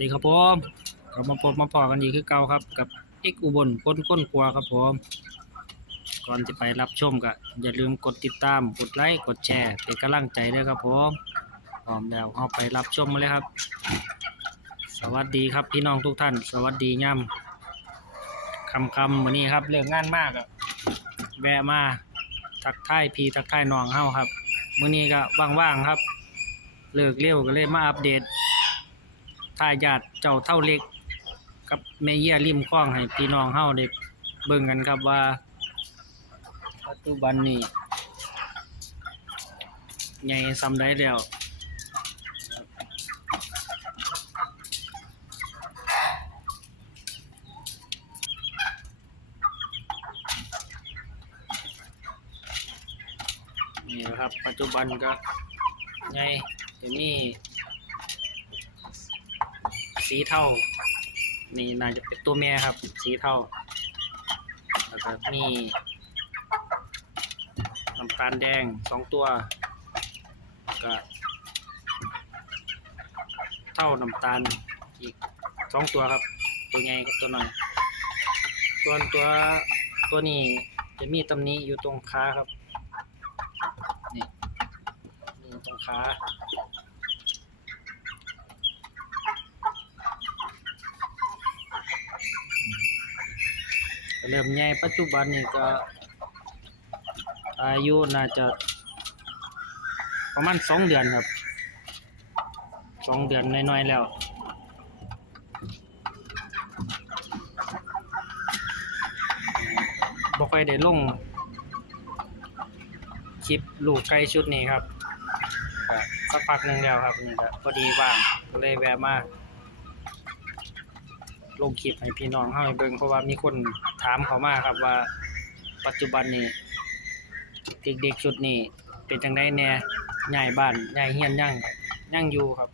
ดีครับผมกลับมาพบมาพอกันอีกคือเก่าครับ กับเอ็กอุบลคนก้นครัวครับผม ก่อนจะไปรับชมก็อย่าลืมกดติดตาม กดไลค์ กดแชร์เป็นกำลังใจด้วยครับผมพร้อมแล้วเราไปรับชมมาเลยครับ สวัสดีครับพี่น้องทุกท่าน สวัสดีย่ำคำคำวันนี้ครับเรื่องงานมากอะแวะมาทักทายพี่ทักทายน้องเฮาครับมื้อนี้ก็ว่างๆครับ เลิกเร็วก็เลยมาอัปเดต ทายาทเจ้าเท่าเล็ก กับแม่เยี่ยริมคลองให้พี่น้องเฮาได้เบิ่งกันครับว่า ปัจจุบันนี้ใหญ่ซำได้แล้วนี่นะครับ ปัจจุบันก็ใหญ่จะมี สีเทานี่น่าจะเป็นตัวแม่ครับ สีเทาแล้วก็มีน้ำตาลแดงสองตัวแล้วก็เท่าน้ำตาลอีกสองตัวครับ ตัวใหญ่กับตัวน้อยส่วนตัวตัวนี้จะมีตำหนี้อยู่ตรงขาครับนี่นี่ตรงขา เริ่มใหญ่ปัจจุบันนี่ก็อายุน่าจะ ประมาณสองเดือนครับสองเดือนน้อยๆแล้วบ่ค่อยได้ลงคลิปลูกไก่ชุดนี้ครับสักพักหนึ่งแล้วครับนี่ก็พอดีว่างก็เลยแวะมา ลงคลิปให้พี่น้องเฮาให้เบิ่งเพราะว่ามีคนถามเขามาครับว่า ปัจจุบันนี้เด็กๆชุดนี้เป็นจังไดแน่ย้ายบ้านย้ายเฮียนยังยังอยู่ครับ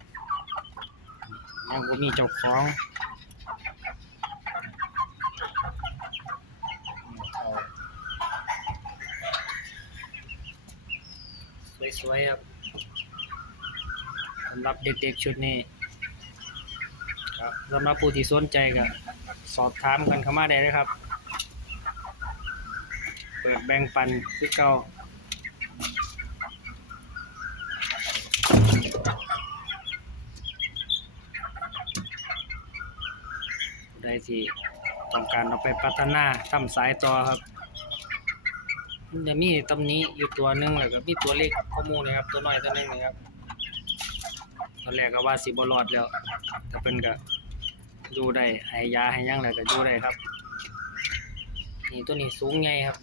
ยังบ่มีเจ้าของสวยๆครับสำหรับเด็กๆชุดนี้ สำหรับผู้ที่สนใจก็สอบถามกันเข้ามาได้เลยครับ เปิดแบ่งปันคือเก่าได้ที่ต้องการเอาไปพัฒนาทำสายต่อครับมันจะมีตำนี้อยู่ตัวหนึ่งแล้วก็มีตัวเล็กข้อมูลนะครับ ตัวน้อยตัวหนึงนะครับ ตอนแรกก็ว่าสิบรอดแล้วแต่เป็นก็อยู่ได้ให้ยาให้ยั่งเลยก็อยู่ได้ครับ นี่ตัวนี้สูงใหญ่ครับ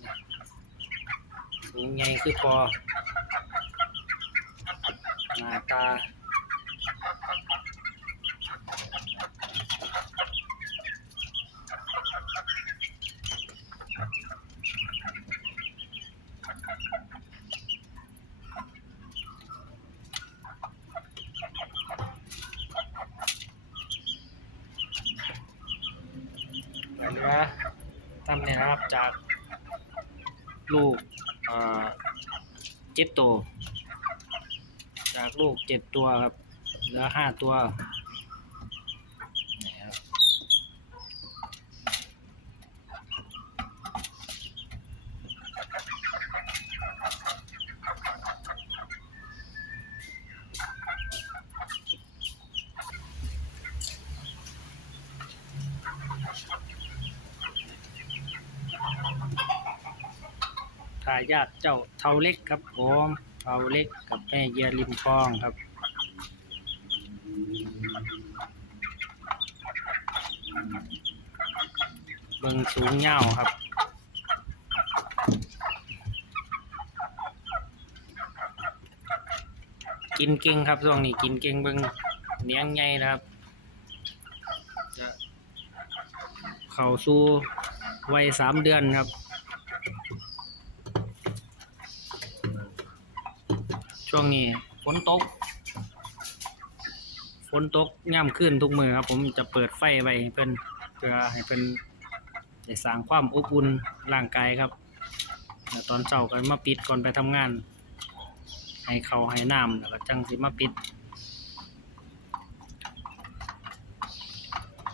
สูงใหญ่คือพอหน้าตา เหลือทำเนี่ยนะครับจากลูกเอ่อเจ็ดตัว จากลูกเจ็ดตัวครับเหลือห้าตัวนี่ครับ ทายาทเจ้าเทาเล็กครับผมเทาเล็กกับแม่เยียริมคลองครับเบิงสูงเง่าครับกินเก่งครับช่วงนี้กินเก่งเบิ้งเลี้ยงใหญ่นะครับ จะ เข้าสู่วัยสามเดือนครับ ช่วงนี้ฝนตกฝนตกย่ำขึ้นทุกมือครับ ผมจะเปิดไฟไว้ให้เพิ่นเพื่อให้เพิ่นได้สร้างความอบอุ่นร่างกายครับตอนเช้าก็มาปิดก่อนไปทำงาน ให้เขาให้น้ำแล้วก็จังสิมาปิด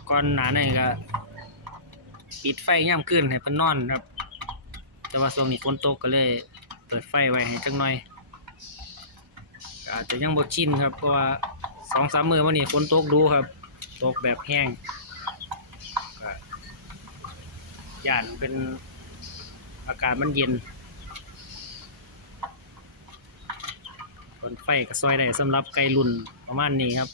ก่อนหน้านี้ก็ปิดไฟย่ำขึ้นให้เพิ่นนอนครับ แต่ว่าช่วงนี้ฝนตกก็เลย เปิดไฟไว้ให้จักหน่อย อาจจะยังบ่ชินครับเพราะว่าสองสามมือมานี้ฝนตกดูครับ ตกแบบแห้งย่านเป็นอากาศมันเย็นฝนไฟก็ซอยได้สำหรับไก่รุ่นประมาณนี้ครับ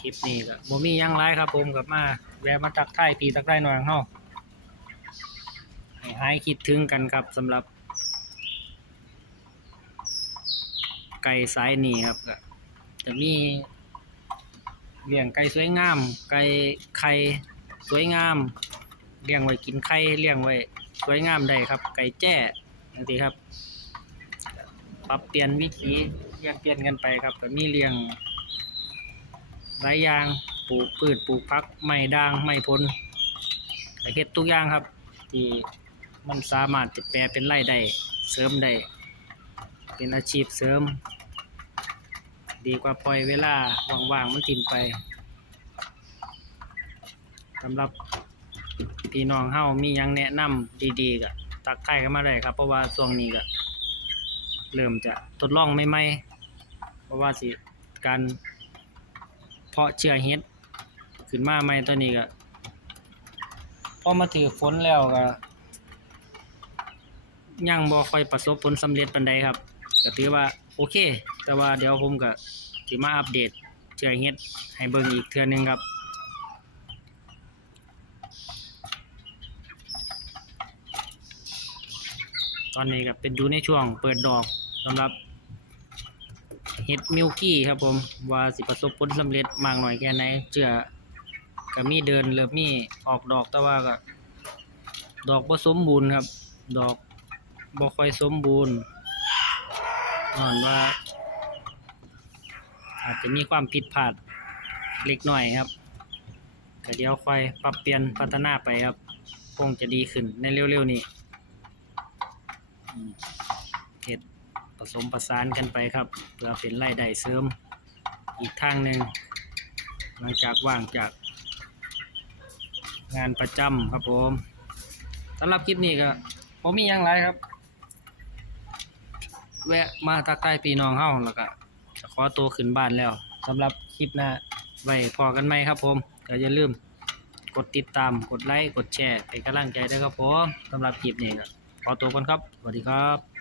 คลิปนี้ก็บ่มียังหลายครับผมกลับมา แวะมาตักทายปีตักได้หน่อยของเฮาให้หายคิดถึงกันครับสำหรับ ไก่สายนี้ครับก็จะมีเลี้ยงไก่สวยงาม ไก่ไข่สวยงาม เลี้ยงไว้กินไข่เลี้ยงไว้สวยงามได้ครับ ไก่แจ้จังซี่ครับปรับเปลี่ยนวิธีเลี่ยนเปลี่ยนกันไปครับก็มีเลี้ยงหลายอย่างปลูกพืชปลูกพักไม้ด่างไม้พลไอเฮ็ดทุกอย่างครับ ที่มันสามารถจะแปลเป็นไรายได้เสริมได้ เป็นอาชีพเสริม ดีกว่าปล่อยเวลาว่างๆมันทิมไปสำหรับพี่น้องเฮามียังแนะนำดีๆก็ตักทายกันมาได้ครับ เพราะว่าช่วงนี้ก็เริ่มจะทดลองใหม่ๆเพราะว่าสิการเพาะเชื้อเห็ดขึ้นมาใหม่ตัวนี้ก็พอมาถือฝนแล้วก็ยังบ่ค่อยประสบผลสำเร็จปานใดครับ ก็ถือว่าโอเค แต่ว่าเดี๋ยวผมก็สิมาอัปเดตเชื้อเห็ดให้เบิ่งอีกเทื่อนึงครับตอนนี้ก็เป็นอยู่ในช่วงเปิดดอกสำหรับเฮ็ดมิลกี้ครับผม ว่าสิประสบผลสำเร็จมากน้อยแค่ไหนเจือก็มีเดินเริ่มมีออกดอกแต่ว่าก็ดอกบ่สมบูรณ์ครับ ดอกบ่ค่อยสมบูรณ์ อ่อนว่า อาจจะมีความผิดพลาดเล็กน้อยครับก็เดี๋ยวค่อยปรับเปลี่ยนพัฒนาไปครับ คงจะดีขึ้นในเร็วๆนี้เฮ็ดผสมประสานกันไปครับ เพื่อเป็นรายได้เสริมอีกทางหนึ่งหลังจากว่างจาก งานประจำครับผมสำหรับคลิปนี้ก็ผมมีหยังไรครับ แวะมาทักทายพี่น้องเฮาแล้วก็ขอตัวขึ้นบ้านแล้วสำหรับคลิปหน้าไว้พอกันไหมครับผมก็อย่าลืมกดติดตามกดไลค์กดแชร์เป็นกำลังใจด้วยครับผมสำหรับคลิปนี้ก็ขอตัวก่อนครับสวัสดีครับ